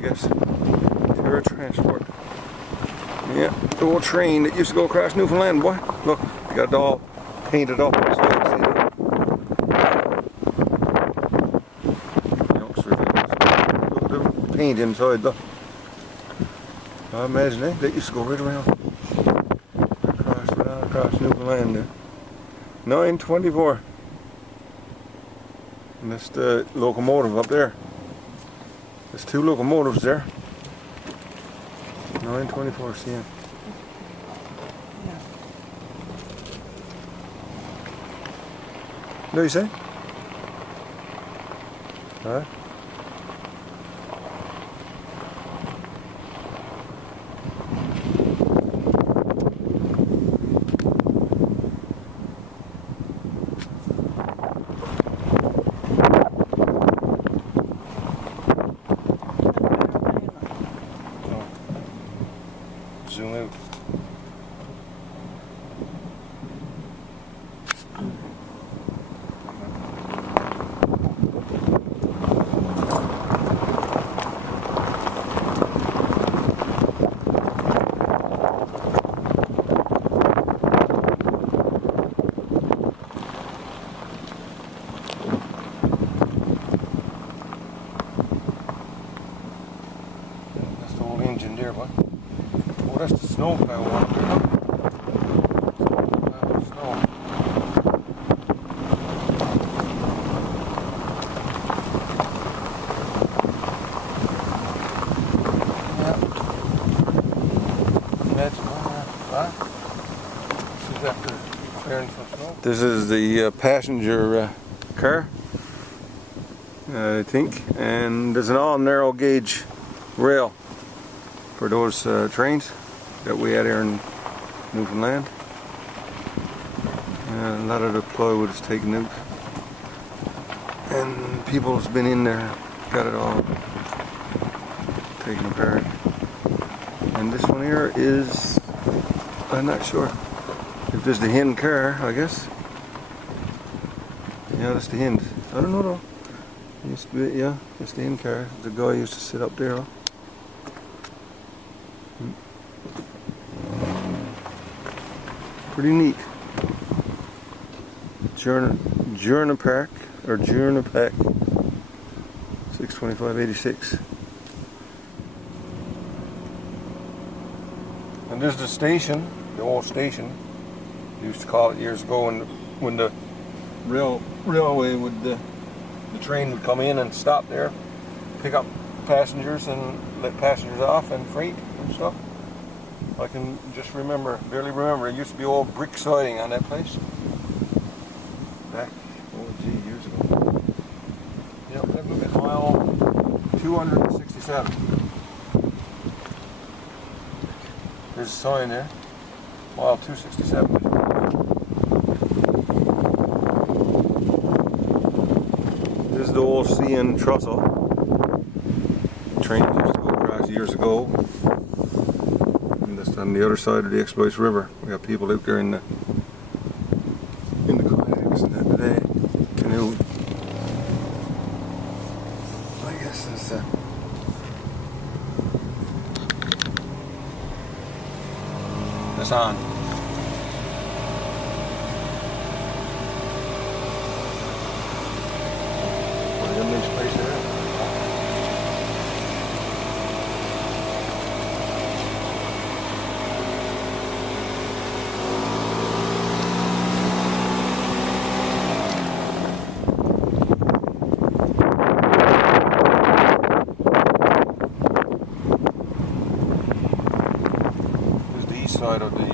guess. Rail Transport. Yeah, the old train that used to go across Newfoundland, boy. Look, they got it all painted up inside. See that? Youngsters, look at the paint inside, look. I imagine that used to go right around across Newfoundland there. 924. And that's the locomotive up there. There's two locomotives there. 924 CN. What do you say? Alright. Zoom out. That's the old engine there, boy. Oh, that's the snow plow one. Snow. Yeah. That's this is after clearing some snow. This is the passenger car, I think, and there's an all narrow gauge rail for those trains that we had here in Newfoundland. And a lot of the plywood is taken out, and people's been in there, got it all taken apart. And this one here is, I'm not sure if this is the hind car, I guess. Yeah, that's the hind. I don't know though. Used to be, yeah, it's the hind car. The guy used to sit up there. Huh? Pretty neat. Journa Park, or Journa Pack, 625.86. And this is the station, the old station. We used to call it years ago when the railway would, the train would come in and stop there, pick up passengers and let passengers off and freight and stuff. I can just barely remember, it used to be all brick siding on that place. Back, years ago. Yep, look at mile 267. There's a sign there, mile 267. This is the old CN Trestle. Train used to go across years ago. On the other side of the Exploits River. We got people out there in the kayaks and that today. Canoe. I guess that's on. What a nice place there. Side of the